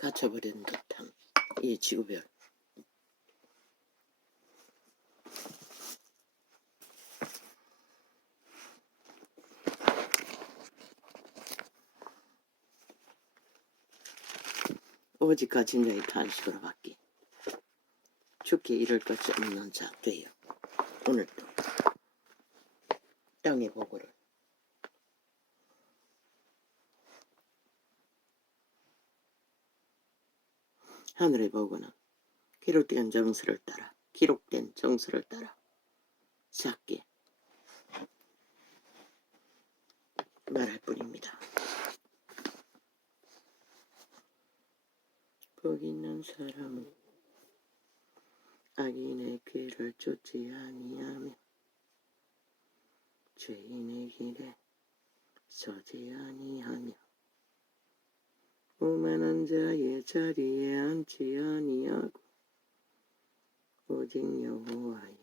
갇혀버린 듯한 이 지구별. 오직 가진 자의 탄식으로 받기. 죽기 이를 것이 없는 자 되어 오늘도 땅의 보고를 하늘의 보고는 기록된 정서를 따라 작게 말할 뿐입니다. 복 있는 사람은 악인의 길을 쫓지 아니하며 죄인의 길에 서지 아니하며 오만한 자의 자리에 앉지 아니하고 오직 여호와의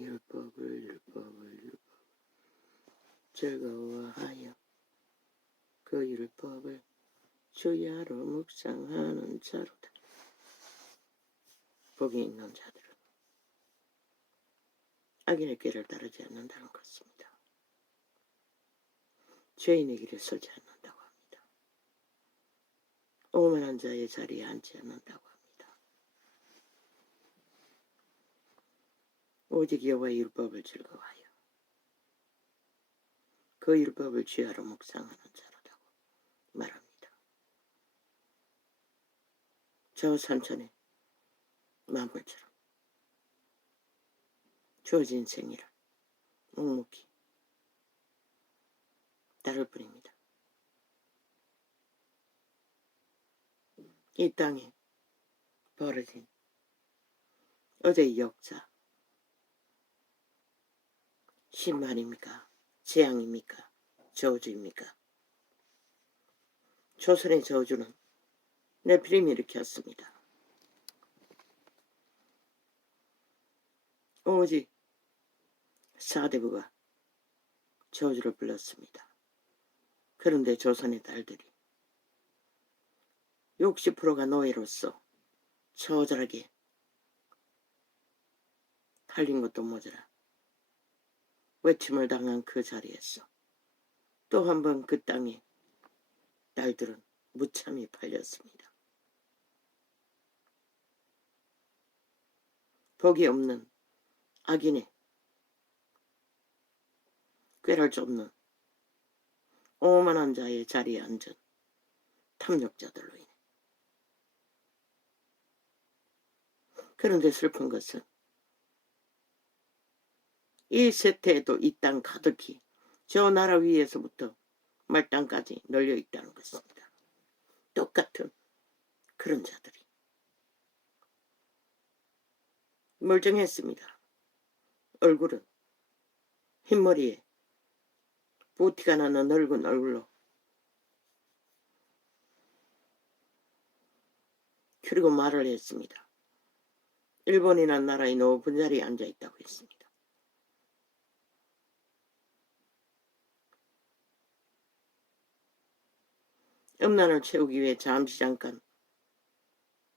율법을 즐거워하여 그 율법을 주야로 묵상하는 자로다. 복이 있는 자들은 악인의 길을 따르지 않는다는 것입니다. 죄인의 길에 서지 않는다고 합니다. 오만한 자의 자리에 앉지 않는다고 합니다. 오직 여호와의 율법을 즐거워하여 그 율법을 주야로 묵상하는 자로다고 말합니다. 저 산천의 만물처럼 주어진 생일을 묵묵히 따를 뿐입니다. 이 땅에 벌어진 어제의 역사, 신만입니까? 재앙입니까? 저주입니까? 조선의 저주는 네피림이 일으켰습니다. 오직 사대부가 저주를 불렀습니다. 그런데 조선의 딸들이 60%가 노예로서 처절하게 팔린 것도 모자라 외침을 당한 그 자리에서 또 한 번 그 땅에 딸들은 무참히 팔렸습니다. 복이 없는 악인의 꾀를 쫓는 오만한 자의 자리에 앉은 탐욕자들로 인해. 그런데 슬픈 것은 이 세태에도 이 땅 가득히 저 나라 위에서부터 말땅까지 널려 있다는 것입니다. 똑같은 그런 자들이 멀쩡했습니다. 얼굴은 흰머리에 부티가 나는 늙은 얼굴로 그리고 말을 했습니다. 일본이라는 나라의 높은 자리에 앉아있다고 했습니다. 음란을 채우기 위해 잠깐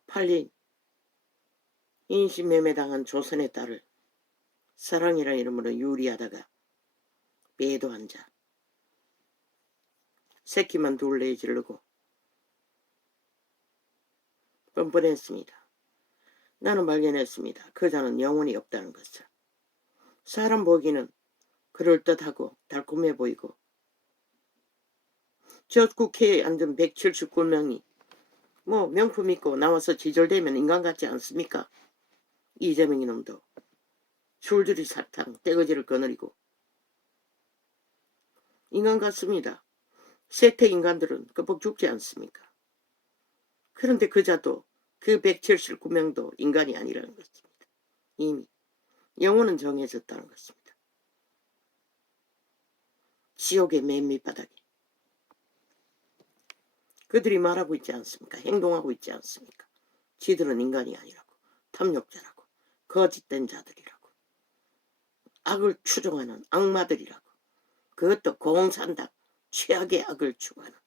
팔린 인신매매당한 조선의 딸을 사랑이라는 이름으로 유리하다가 매도한 자, 새끼만 둘레에 지르고 뻔뻔했습니다. 나는 발견했습니다. 그 자는 영혼이 없다는 것을. 사람 보기는 그럴듯하고 달콤해 보이고 저 국회에 앉은 179명이 뭐 명품 있고 나와서 지절되면 인간 같지 않습니까? 이재명 이놈도 줄줄이 사탕 떼거지를 거느리고 인간 같습니다. 세태 인간들은 끄뻑 죽지 않습니까? 그런데 그자도 그 179명도 인간이 아니라는 것입니다. 이미 영혼은 정해졌다는 것입니다. 지옥의 맨 밑바닥에 그들이 말하고 있지 않습니까? 행동하고 있지 않습니까? 지들은 인간이 아니라고, 탐욕자라고, 거짓된 자들이라고, 악을 추종하는 악마들이라고, 그것도 공산당 최악의 악을 추구하는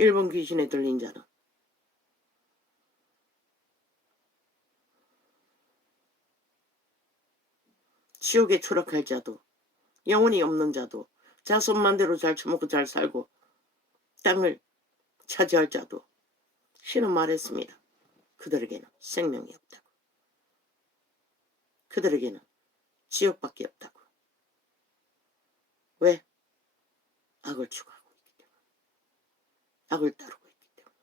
일본 귀신에 들린 자는 지옥에 추락할 자도 영혼이 없는 자도 자손만대로 잘 처먹고 잘 살고 땅을 차지할 자도 신은 말했습니다. 그들에게는 생명이 없다고. 그들에게는 지옥밖에 없다고. 왜? 악을 추구하고 있기 때문에. 악을 따르고 있기 때문에.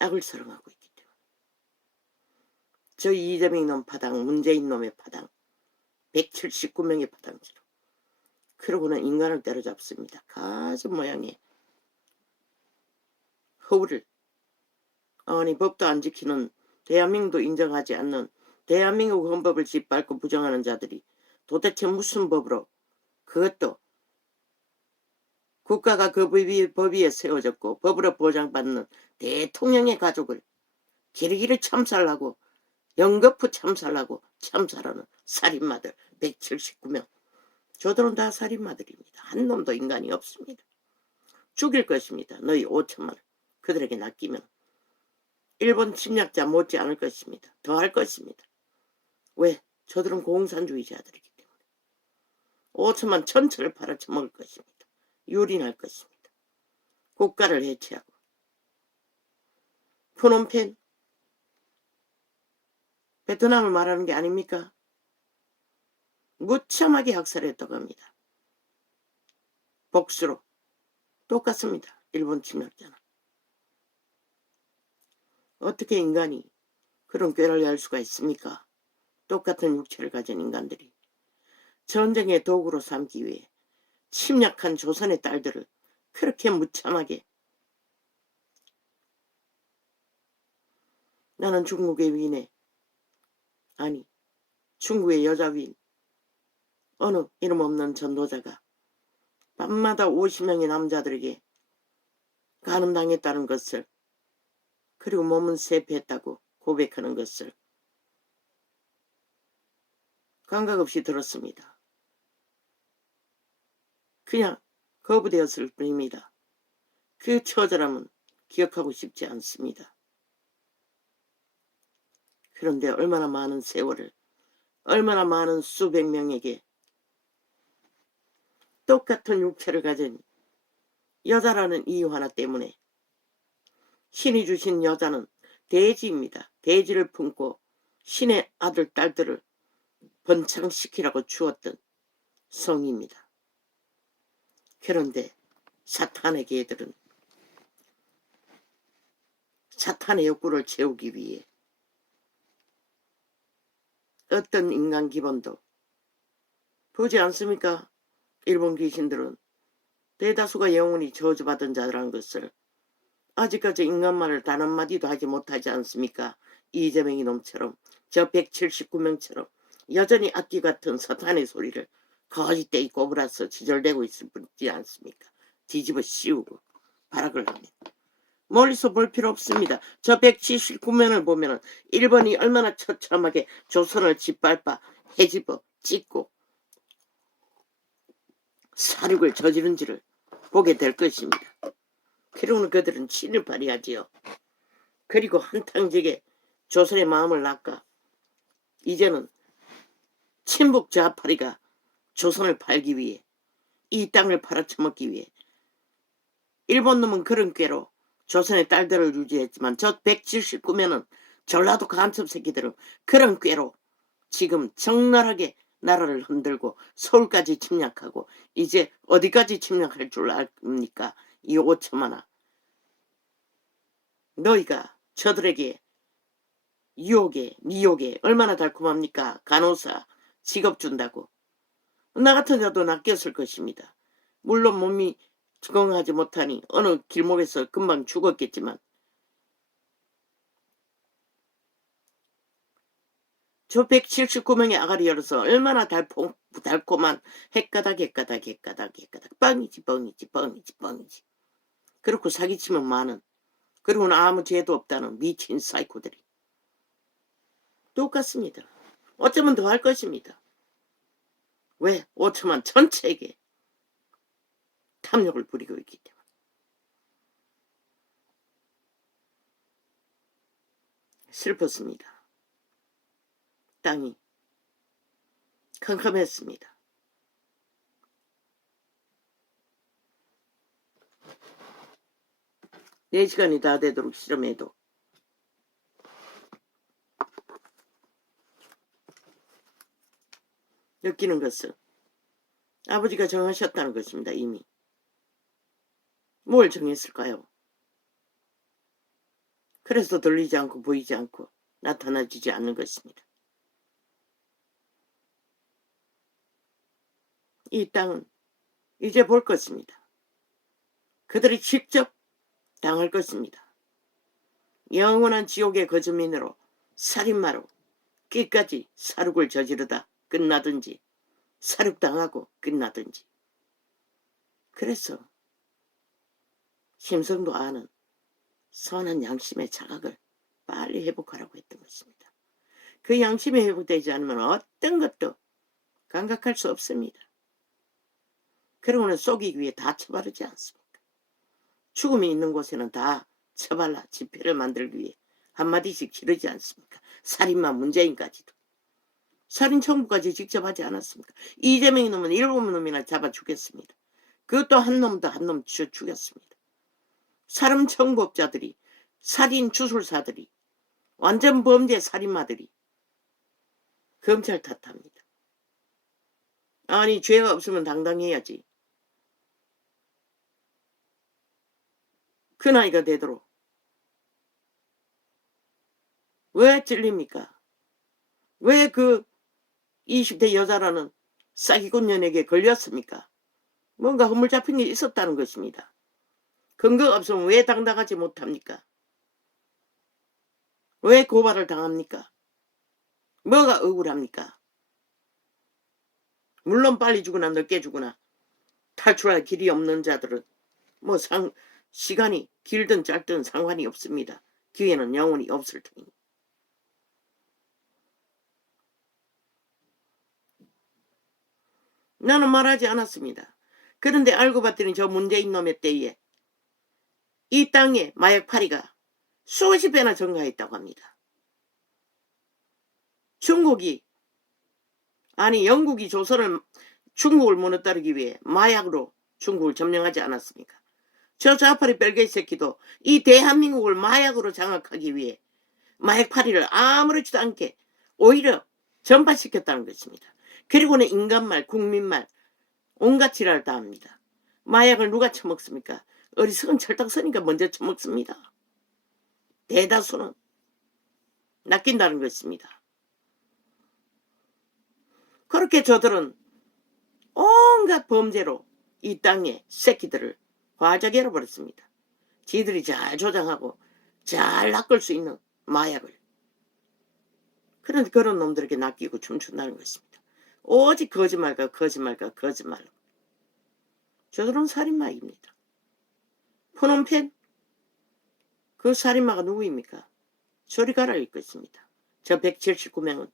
악을 사랑하고 있기 때문에. 저 이재명 놈 파당, 문재인 놈의 파당, 179명의 파당지로. 그러고는 인간을 때려잡습니다. 가슴 모양의 허울을. 아니 법도 안 지키는, 대한민국도 인정하지 않는, 대한민국 헌법을 짓밟고 부정하는 자들이 도대체 무슨 법으로, 그것도 국가가 그 법위에 세워졌고 법으로 보장받는 대통령의 가족을 기리기를 참살하고 연거푸 참살하고 참살하는 살인마들 179명. 저들은 다 살인마들입니다. 한 놈도 인간이 없습니다. 죽일 것입니다. 너희 5천만을 그들에게 낚이면 일본 침략자 못지 않을 것입니다. 더 할 것입니다. 왜? 저들은 공산주의자들이기 때문에 5천만 전체를 팔아쳐먹을 것입니다. 유린할 것입니다. 국가를 해체하고 푸놈펜, 베트남을 말하는 게 아닙니까? 무참하게 학살했다고 합니다. 복수로. 똑같습니다. 일본 침략자는. 어떻게 인간이 그런 꾀를 열 수가 있습니까? 똑같은 육체를 가진 인간들이 전쟁의 도구로 삼기 위해 침략한 조선의 딸들을 그렇게 무참하게. 나는 중국의 위인에, 아니 중국의 여자 위인, 어느 이름 없는 전도자가 밤마다 50명의 남자들에게 간음당했다는 것을, 그리고 몸은 세폐했다고 고백하는 것을 감각 없이 들었습니다. 그냥 거부되었을 뿐입니다. 그 처절함은 기억하고 싶지 않습니다. 그런데 얼마나 많은 세월을, 얼마나 많은 수백 명에게 똑같은 육체를 가진 여자라는 이유 하나 때문에, 신이 주신 여자는 대지입니다. 대지를 품고 신의 아들 딸들을 번창시키라고 주었던 성입니다. 그런데 사탄의 개들은 사탄의 욕구를 채우기 위해 어떤 인간 기본도 보지 않습니까? 일본 귀신들은 대다수가 영원히 저주받은 자라는 것을 아직까지 인간말을 단 한마디도 하지 못하지 않습니까? 이재명이 놈처럼, 저 179명처럼 여전히 악기 같은 사탄의 소리를 거짓되이 꼬부라서 지절대고 있을 뿐이지 않습니까? 뒤집어 씌우고 발악을 하면 멀리서 볼 필요 없습니다. 저 179면을 보면 일본이 얼마나 처참하게 조선을 짓밟아 해집어 찍고 사륙을 저지른지를 보게 될 것입니다. 그러고는 그들은 친을 발휘하지요. 그리고 한탕지게 조선의 마음을 낚아 이제는 친북 좌파리가 조선을 팔기 위해, 이 땅을 팔아쳐먹기 위해, 일본 놈은 그런 꾀로 조선의 딸들을 유지했지만 저 179면은 전라도 간첩 새끼들은 그런 꾀로 지금 적나라하게 나라를 흔들고 서울까지 침략하고, 이제 어디까지 침략할 줄 압니까? 이 5천만아. 너희가 저들에게 유혹에 미혹에 얼마나 달콤합니까? 간호사 직업 준다고. 나 같은 자도 낚였을 것입니다. 물론 몸이 건강하지 못하니 어느 길목에서 금방 죽었겠지만, 저 179명의 아가리 열어서 얼마나 달콤한 헷가닥 뻥이지. 그렇고 사기치면 많은, 그리고는 아무 죄도 없다는 미친 사이코들이 똑같습니다. 어쩌면 더 할 것입니다. 왜? 5천만 전체에게 탐욕을 부리고 있기 때문에. 슬펐습니다. 땅이 캄캄했습니다. 네 시간이 다 되도록 실험해도 느끼는 것은 아버지가 정하셨다는 것입니다. 이미. 뭘 정했을까요? 그래서 들리지 않고 보이지 않고 나타나지지 않는 것입니다. 이 땅은 이제 볼 것입니다. 그들이 직접 당할 것입니다. 영원한 지옥의 거주민으로 살인마로 끝까지 살육을 저지르다 끝나든지 살육당하고 끝나든지. 그래서 심성도 아는 선한 양심의 자각을 빨리 회복하라고 했던 것입니다. 그 양심이 회복되지 않으면 어떤 것도 감각할 수 없습니다. 그러고는 속이기 위해 다 처바르지 않습니까? 죽음이 있는 곳에는 다 처발라 지폐를 만들기 위해 한마디씩 지르지 않습니까? 살인마 문재인까지도. 살인 청구까지 직접 하지 않았습니까? 이재명이 놈은 7놈이나 잡아 죽였습니다. 그것도 한 놈도 한 놈 죽였습니다. 살인 청부업자들이, 살인 주술사들이, 완전 범죄 살인마들이 검찰 탓합니다. 아니 죄가 없으면 당당해야지. 그 나이가 되도록 왜 찔립니까? 왜 그 20대 여자라는 사기꾼년에게 걸렸습니까? 뭔가 허물 잡힌 게 있었다는 것입니다. 근거가 없으면 왜 당당하지 못합니까? 왜 고발을 당합니까? 뭐가 억울합니까? 물론 빨리 죽으나 늦게 죽으나 탈출할 길이 없는 자들은 뭐 시간이 길든 짧든 상관이 없습니다. 기회는 영원히 없을 테니. 나는 말하지 않았습니다. 그런데 알고 봤더니 저 문재인 놈의 때에 이 땅에 마약파리가 수십 배나 증가했다고 합니다. 영국이 조선을 중국을 무너뜨리기 위해 마약으로 중국을 점령하지 않았습니까? 저 좌파리 뺄개 새끼도 이 대한민국을 마약으로 장악하기 위해 마약파리를 아무렇지도 않게 오히려 전파시켰다는 것입니다. 그리고는 인간말, 국민말, 온갖 지랄을 다 합니다. 마약을 누가 처먹습니까? 어리석은 철딱서니까 먼저 처먹습니다. 대다수는 낚인다는 것입니다. 그렇게 저들은 온갖 범죄로 이 땅에 새끼들을 활짝 열어버렸습니다. 지들이 잘 조장하고 잘 낚을 수 있는 마약을. 그런데 그런 놈들에게 낚이고 춤춘다는 것입니다. 오직 거짓말과 거짓말과 거짓말. 저들은 살인마입니다. 푸놈펜 그 살인마가 누구입니까? 저리 가라 일 것입니다. 저 179명은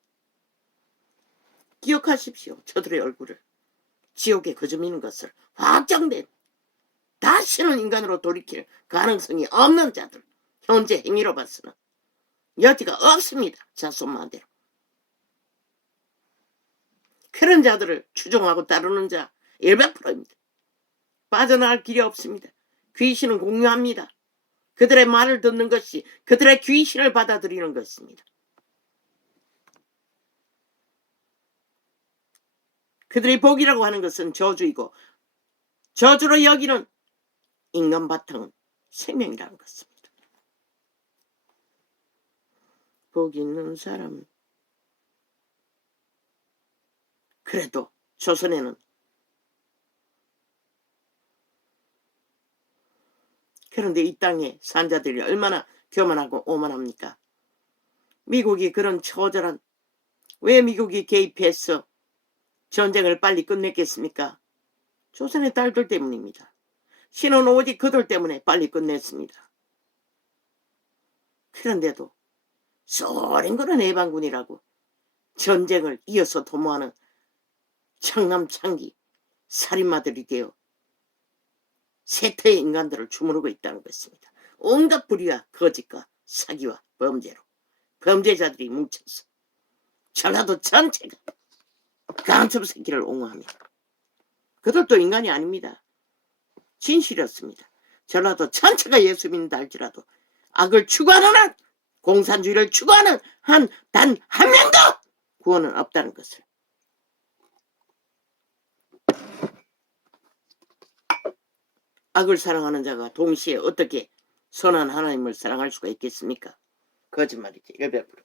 기억하십시오. 저들의 얼굴을. 지옥에 거주미는 것을 확정된 다시는 인간으로 돌이킬 가능성이 없는 자들. 현재 행위로 봐서는 여지가 없습니다. 자손마대로. 그런 자들을 추종하고 따르는 자 100%입니다. 빠져나갈 길이 없습니다. 귀신은 공유합니다. 그들의 말을 듣는 것이 그들의 귀신을 받아들이는 것입니다. 그들이 복이라고 하는 것은 저주이고 저주로 여기는 인간 바탕은 생명이라는 것입니다. 복 있는 사람. 그래도 조선에는 그런데 이 땅에 산 자들이 얼마나 교만하고 오만합니까? 미국이 그런 처절한 왜 미국이 개입해서 전쟁을 빨리 끝냈겠습니까? 조선의 딸들 때문입니다. 신은 오직 그들 때문에 빨리 끝냈습니다. 그런데도 소련군은 해방군이라고 전쟁을 이어서 도모하는 청남창기 살인마들이 되어 세태의 인간들을 주무르고 있다는 것입니다. 온갖 불의와 거짓과 사기와 범죄로 범죄자들이 뭉쳐서 전라도 전체가 간첩 새끼를 옹호하며, 그들도 인간이 아닙니다. 진실이었습니다. 전라도 전체가 예수 믿는다 할지라도 악을 추구하는 한, 공산주의를 추구하는 한 단 한 명도 구원은 없다는 것을. 악을 사랑하는 자가 동시에 어떻게 선한 하나님을 사랑할 수가 있겠습니까? 거짓말이지. 100%.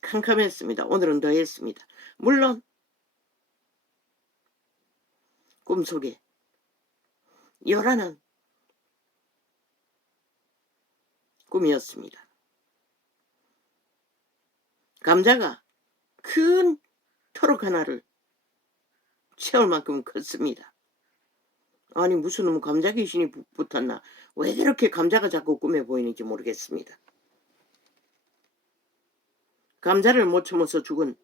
캄캄했습니다. 오늘은 더했습니다. 물론 꿈속에 요란한 꿈이었습니다. 감자가 큰 트럭 하나를 채울 만큼 컸습니다. 아니 무슨 놈 감자 귀신이 붙었나? 왜 그렇게 감자가 자꾸 꿈에 보이는지 모르겠습니다. 감자를 못 참아서 죽은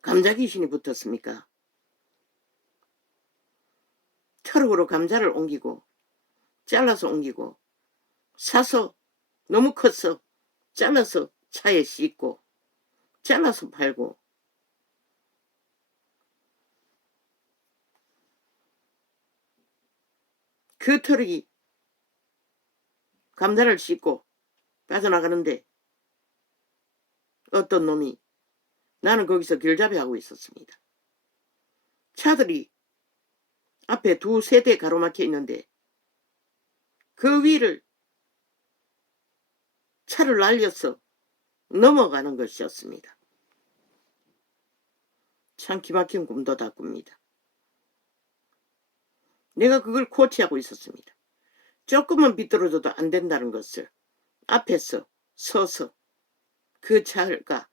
감자 귀신이 붙었습니까? 트럭으로 감자를 옮기고 잘라서 옮기고 사서 너무 컸어 잘라서 차에 싣고 잘라서 팔고, 그 트럭이 감자를 싣고 빠져나가는데 어떤 놈이, 나는 거기서 길잡이하고 있었습니다. 차들이 앞에 2-3대 가로막혀 있는데 그 위를 차를 날려서 넘어가는 것이었습니다. 참 기막힌 꿈도다 꿉니다. 내가 그걸 코치하고 있었습니다. 조금만 비뚤어져도 안 된다는 것을 앞에서 서서 그 차가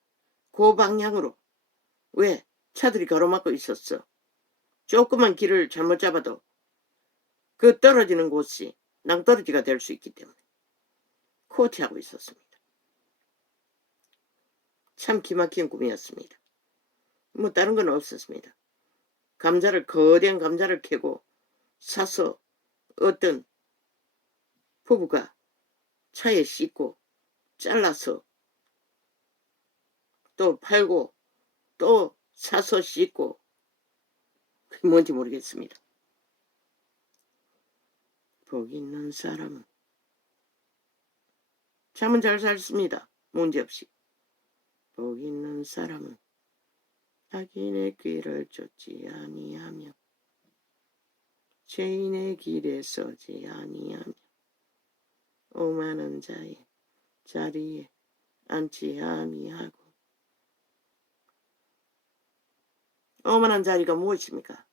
그 방향으로, 왜 차들이 가로막고 있었어. 조그만 길을 잘못 잡아도 그 떨어지는 곳이 낭떠러지가 될 수 있기 때문에 코치하고 있었습니다. 참 기막힌 꿈이었습니다. 뭐 다른 건 없었습니다. 거대한 감자를 캐고 사서 어떤 부부가 차에 싣고 잘라서 또 팔고 또 사서 싣고, 그게 뭔지 모르겠습니다. 복 있는 사람은 잠은 잘 잤습니다. 문제없이. 복 있는 사람은 악인의 길을 쫓지 아니하며 죄인의 길에 서지 아니하며 오만한 자의 자리에 앉지 아니하고. 오만한 자리가 무엇입니까?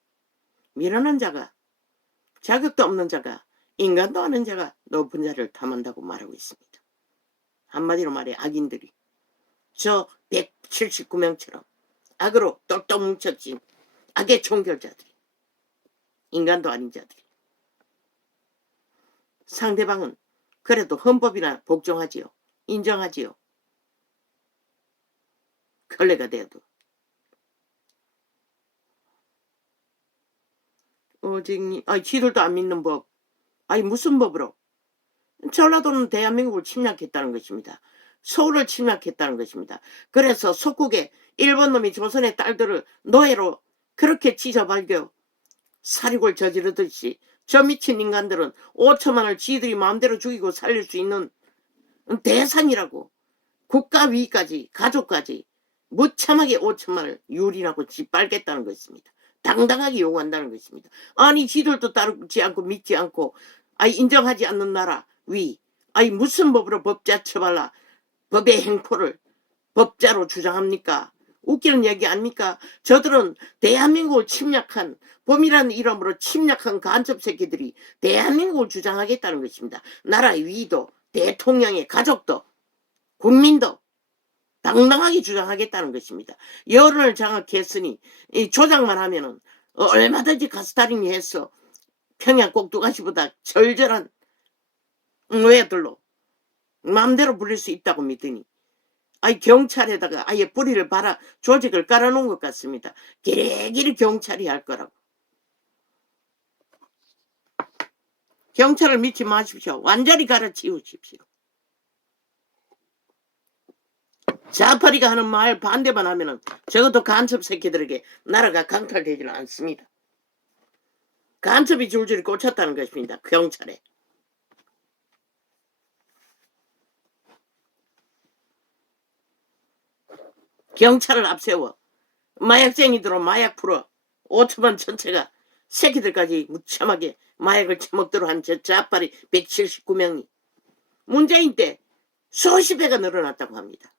미련한 자가, 자격도 없는 자가, 인간도 아는 자가 높은 자리를 탐한다고 말하고 있습니다. 한마디로 말해 악인들이 저 179명처럼 악으로 똘똘 뭉쳐진 악의 종결자들이, 인간도 아닌 자들이. 상대방은 그래도 헌법이나 복종하지요. 인정하지요. 걸레가 되어도. 오직 지들도 안 믿는 법. 무슨 법으로? 전라도는 대한민국을 침략했다는 것입니다. 서울을 침략했다는 것입니다. 그래서 속국에 일본 놈이 조선의 딸들을 노예로 그렇게 찢어발겨 살육을 저지르듯이 저 미친 인간들은 5천만을 지들이 마음대로 죽이고 살릴 수 있는 대상이라고, 국가 위까지 가족까지 무참하게 5천만을 유린하고 짓밟겠다는 것입니다. 당당하게 요구한다는 것입니다. 아니 지들도 따르지 않고 믿지 않고 인정하지 않는 나라 위, 무슨 법으로 법자 처발라 법의 행포를 법자로 주장합니까? 웃기는 얘기 아닙니까? 저들은 대한민국을 침략한, 범이라는 이름으로 침략한 간첩 새끼들이 대한민국을 주장하겠다는 것입니다. 나라의 위도, 대통령의 가족도, 국민도 당당하게 주장하겠다는 것입니다. 여론을 장악했으니 이 조작만 하면은 얼마든지 가스타링이 해서 평양 꼭두가시보다 절절한 노예들로 마음대로 부릴 수 있다고 믿으니 아이 경찰에다가 아예 뿌리를 발아 조직을 깔아놓은 것 같습니다. 기레기를 경찰이 할 거라고. 경찰을 믿지 마십시오. 완전히 갈아치우십시오. 자파리가 하는 말 반대만 하면은 적어도 간첩 새끼들에게 나라가 강탈되지는 않습니다. 간첩이 줄줄이 꽂혔다는 것입니다. 경찰에. 경찰을 앞세워 마약쟁이들로 마약 풀어 5천만 전체가 새끼들까지 무참하게 마약을 처먹도록 한 저 자파리 179명이 문재인 때 수십 배가 늘어났다고 합니다.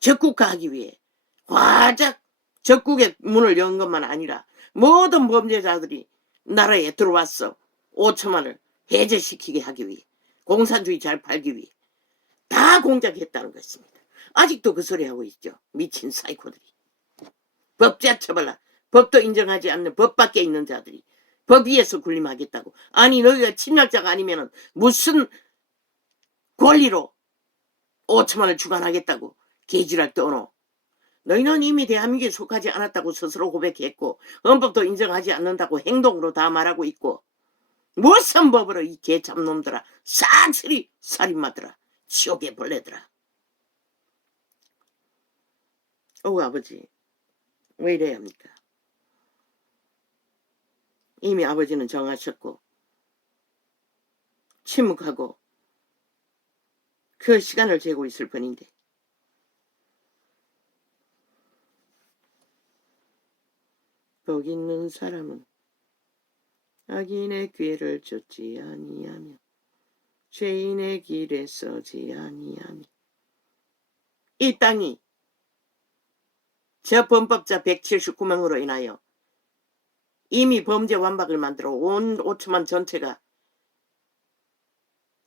적국화하기 위해 화작 적국의 문을 연 것만 아니라 모든 범죄자들이 나라에 들어왔어 5천만을 해제시키게 하기 위해 공산주의 잘 팔기 위해 다 공작했다는 것입니다. 아직도 그 소리 하고 있죠. 미친 사이코들이. 법자 처벌라. 법도 인정하지 않는 법 밖에 있는 자들이 법 위에서 군림하겠다고. 아니 너희가 침략자가 아니면 무슨 권리로 5천만을 주관하겠다고 개지랄 떠노. 너희는 이미 대한민국에 속하지 않았다고 스스로 고백했고 헌법도 인정하지 않는다고 행동으로 다 말하고 있고 무슨 법으로 이 개잡놈들아 싹쓸이 살인마들아 지옥의 벌레들아. 아버지 왜 이래야 합니까? 이미 아버지는 정하셨고 침묵하고 그 시간을 재고 있을 뿐인데 복 있는 사람은 악인의 꾀를 쫓지 아니하며 죄인의 길에 서지 아니하며. 이 땅이 저 범법자 179명으로 인하여 이미 범죄 완박을 만들어 온 5천만 전체가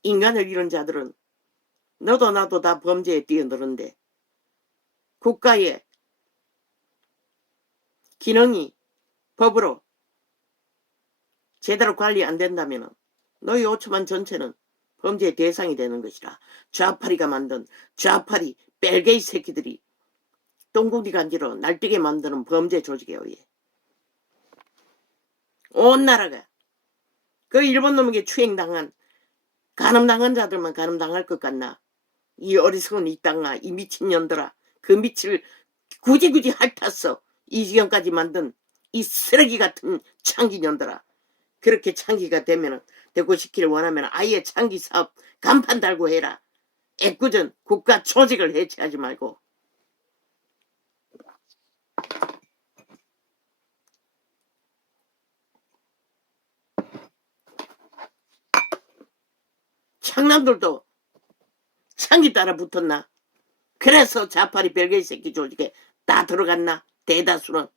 인간을 잃은 자들은 너도 나도 다 범죄에 뛰어드는데 국가의 기능이 법으로 제대로 관리 안 된다면 너희 5천만 전체는 범죄의 대상이 되는 것이라. 좌파리가 만든 좌파리 뺄개이 새끼들이 똥구리 간지로 날뛰게 만드는 범죄 조직에 의해 온 나라가 그 일본 놈에게 추행당한 간음당한 자들만 간음당할 것 같나. 이 어리석은 이 땅아 이 미친년들아 그 밑을 굳이 핥았어. 이 지경까지 만든 이 쓰레기 같은 창기년들아. 그렇게 창기가 되면 되고 싶기를 원하면 아예 창기 사업 간판 달고 해라. 애꿎은 국가 조직을 해체하지 말고. 창남들도 창기 따라 붙었나? 그래서 자파리 별개의 새끼 조직에 다 들어갔나? 대다수는.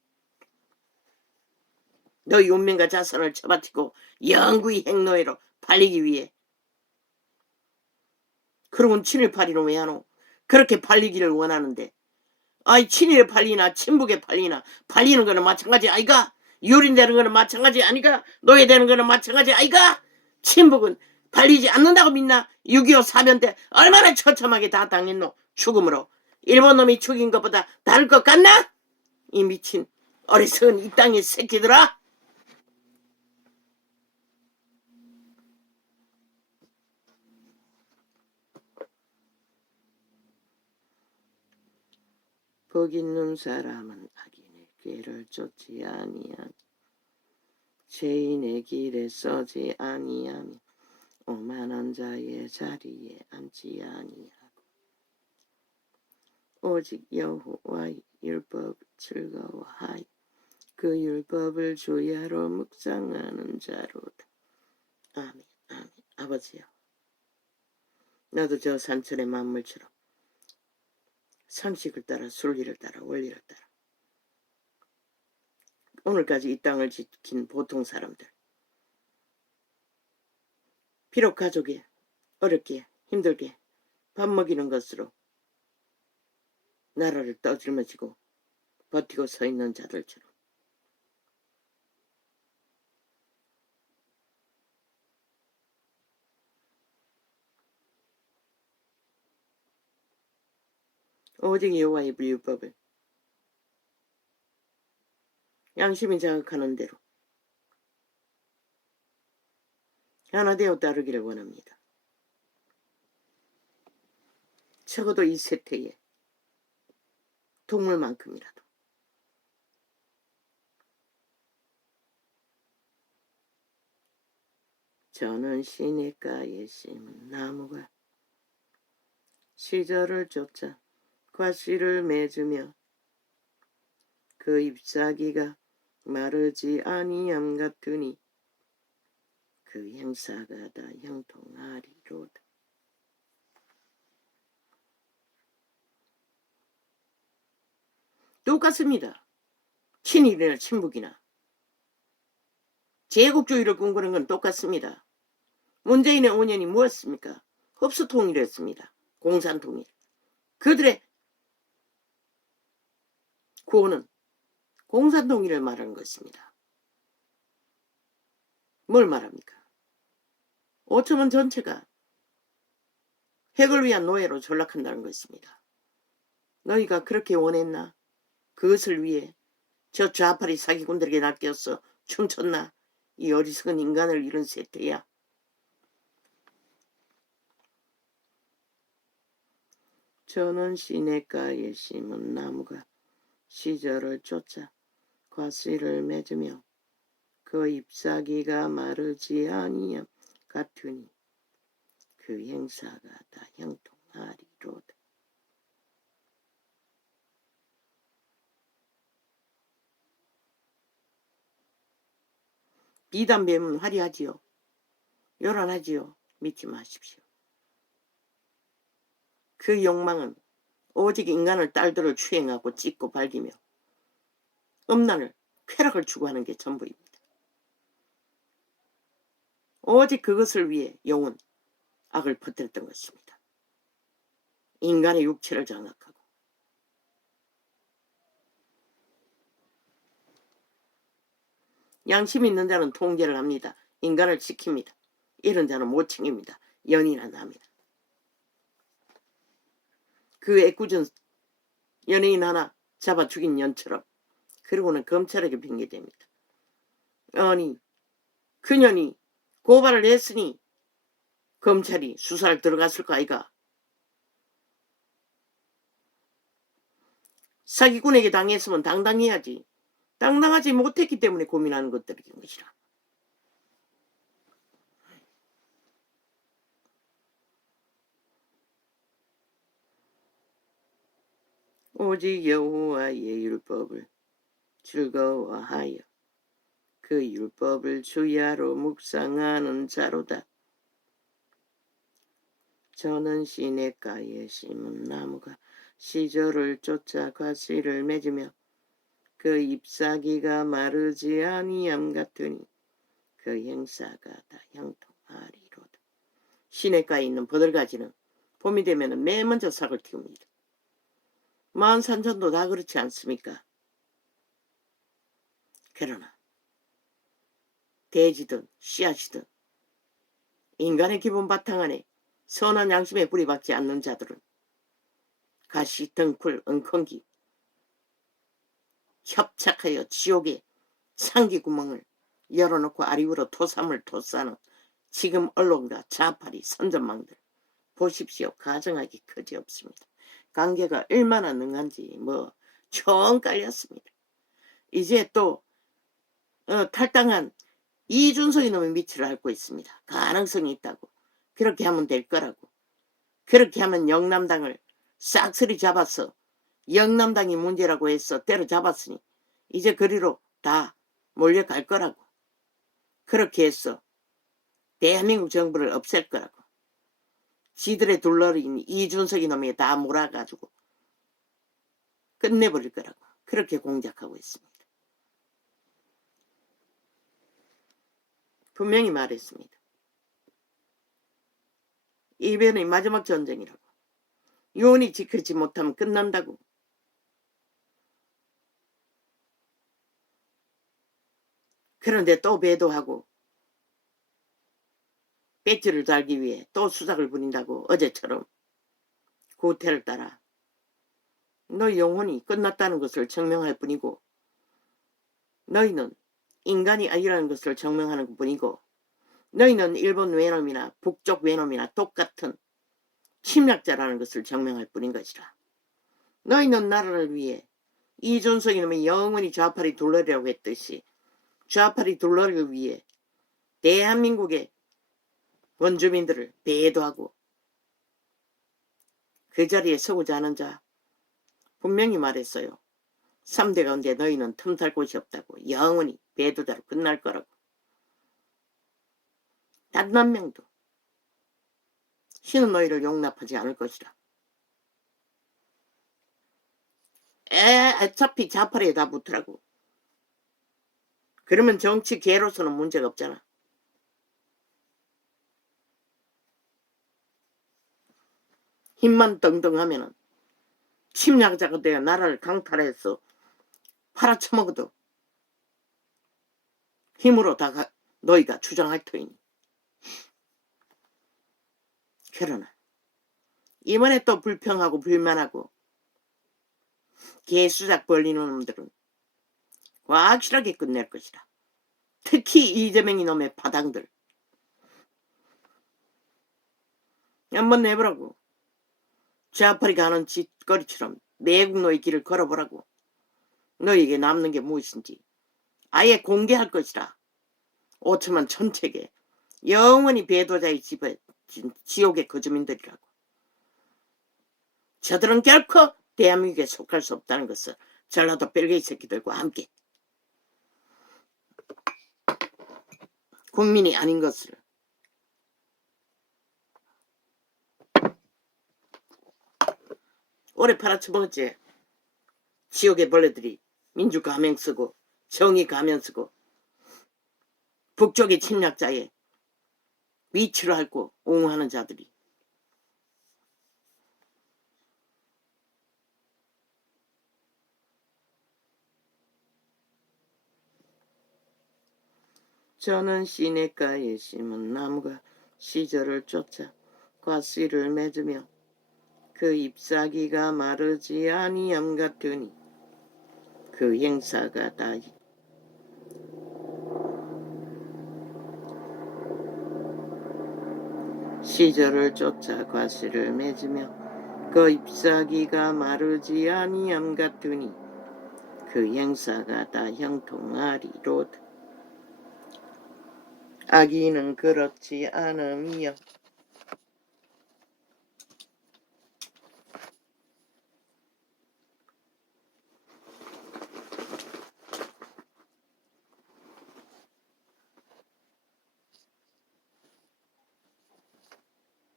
너희 운명과 자산을 처바치고 영구히 행노예로 팔리기 위해. 그러면 친일파리는 왜 하노? 그렇게 팔리기를 원하는데. 아이 친일에 팔리나 친북에 팔리나 팔리는 거는 마찬가지 아이가? 유린되는 거는 마찬가지 아니가? 노예되는 거는 마찬가지 아이가? 친북은 팔리지 않는다고 믿나? 6.25 사변 때 얼마나 처참하게 다 당했노? 죽음으로. 일본 놈이 죽인 것보다 다를 것 같나? 이 미친 어리석은 이 땅의 새끼들아. 복 있는 사람은 악인의 꾀를 쫓지 아니하며 죄인의 길에 서지 아니하며 오만한 자의 자리에 앉지 아니하고 오직 여호와의 율법 즐거워하여 그 율법을 주야로 묵상하는 자로다. 아멘. 아멘. 아버지여 나도 저 산천의 만물처럼 상식을 따라 순리를 따라 원리를 따라 오늘까지 이 땅을 지킨 보통 사람들, 비록 가족이 어렵게 힘들게 밥 먹이는 것으로 나라를 떠들면지고 버티고 서 있는 자들처럼 오직 여호와의 율법을 양심이 자극하는 대로 하나 되어 따르기를 원합니다. 적어도 이 세태에 동물만큼이라도. 저는 시냇가에 심은 나무가 시절을 쫓아 과실을 맺으며 그 잎사귀가 마르지 아니함 같으니 그 행사가 다 형통하리로다. 똑같습니다. 친일이나 친북이나 제국주의를 꿈꾸는 건 똑같습니다. 문재인의 5년이 무엇입니까? 흡수통일이었습니다. 공산통일. 그들의 구호는 공산통일을 말하는 것입니다. 뭘 말합니까? 5천원 전체가 핵을 위한 노예로 전락한다는 것입니다. 너희가 그렇게 원했나? 그것을 위해 저 좌파리 사기꾼들에게 낚여서 춤췄나? 이 어리석은 인간을 잃은 세태야. 저는 시냇가에 심은 나무가 시절을 쫓아 과실을 맺으며 그 잎사귀가 마르지 아니함 같으니 그 행사가 다 형통하리로다. 비담뱀은 화려하지요. 요란하지요. 믿지 마십시오. 그 욕망은 오직 인간을 딸들을 추행하고 찢고 발기며 음란을 쾌락을 추구하는 게 전부입니다. 오직 그것을 위해 영은 악을 퍼뜨렸던 것입니다. 인간의 육체를 장악하고 양심 있는 자는 통제를 합니다. 인간을 지킵니다. 이런 자는 못 챙깁니다. 연이나 남이나. 그 애꿎은 연예인 하나 잡아 죽인 년처럼 그리고는 검찰에게 핑계댑니다. 아니 그년이 고발을 했으니 검찰이 수사를 들어갔을까 아이가. 사기꾼에게 당했으면 당당해야지. 당당하지 못했기 때문에 고민하는 것들인 것이라. 오직 여호와의 율법을 즐거워하여 그 율법을 주야로 묵상하는 자로다. 저는 시냇가에 심은 나무가 시절을 쫓아 과실을 맺으며 그 잎사귀가 마르지 아니함 같으니 그 행사가 다 형통하리로다. 시냇가에 있는 버들가지는 봄이 되면 맨 먼저 싹을 틔웁니다. 만산천도 다 그렇지 않습니까? 그러나 돼지든 씨앗이든 인간의 기본 바탕 안에 선한 양심에 뿌리 박지 않는 자들은 가시, 덩굴, 엉컹기 협착하여 지옥의 창기구멍을 열어놓고 아리우로 토삼을 돋사는 지금 언론과 좌파리 선전망들 보십시오. 가정하기 그지없습니다. 관계가 얼마나 능한지 총 깔렸습니다. 이제 또 탈당한 이준석이 놈의 밑을 앓고 있습니다. 가능성이 있다고. 그렇게 하면 될 거라고. 그렇게 하면 영남당을 싹쓸이 잡아서 영남당이 문제라고 해서 때려잡았으니 이제 그리로 다 몰려갈 거라고. 그렇게 해서 대한민국 정부를 없앨 거라고. 지들의 둘러린 이준석이 놈이 다 몰아가지고 끝내버릴 거라고. 그렇게 공작하고 있습니다. 분명히 말했습니다. 이번이 마지막 전쟁이라고. 요원이 지키지 못하면 끝난다고. 그런데 또 배도하고 배지를 달기 위해 또 수작을 부린다고. 어제처럼 구태를 따라 너희 영혼이 끝났다는 것을 증명할 뿐이고 너희는 인간이 아니라는 것을 증명하는 것뿐이고 너희는 일본 외놈이나 북쪽 외놈이나 똑같은 침략자라는 것을 증명할 뿐인 것이라. 너희는 나라를 위해 이준석 이놈의 영원히 좌파리 둘러리라고 했듯이 좌파리 둘러리를 위해 대한민국의 원주민들을 배도하고 그 자리에 서고자 하는 자 분명히 말했어요. 3대 가운데 너희는 틈살 곳이 없다고. 영원히 배도자로 끝날 거라고. 단 한 명도 신은 너희를 용납하지 않을 것이라. 어차피 좌파리에 다 붙으라고. 그러면 정치 개로서는 문제가 없잖아. 힘만 등등하면은 침략자가 되어 나라를 강탈해서 팔아쳐먹어도 힘으로 다 너희가 주장할 터이니. 그러나 이번에 또 불평하고 불만하고 개수작 벌리는 놈들은 확실하게 끝낼 것이다. 특히 이재명 이놈의 바당들. 한번 내보라고. 좌파리가 하는 짓거리처럼 매국 너희 길을 걸어보라고. 너희에게 남는 게 무엇인지 아예 공개할 것이라. 5천만 전체계 영원히 배도자의 집에 지옥의 거주민들이라고. 저들은 결코 대한민국에 속할 수 없다는 것을 전라도 벨게이 새끼들과 함께 국민이 아닌 것을 오래 팔아쳐먹었지. 지옥의 벌레들이 민주 가면 쓰고 정의 가면 쓰고 북쪽의 침략자의 위치를 앓고 옹호하는 자들이. 저는 시냇가에 심은 나무가 시절을 쫓아 과씨를 맺으며 그 잎사귀가 마르지 아니함 같으니 그 행사가 다 시절을 쫓아 과씨를 맺으며 그 잎사귀가 마르지 아니함 같으니 그 행사가 다 형통하리로다. 아기는 그렇지 않음이여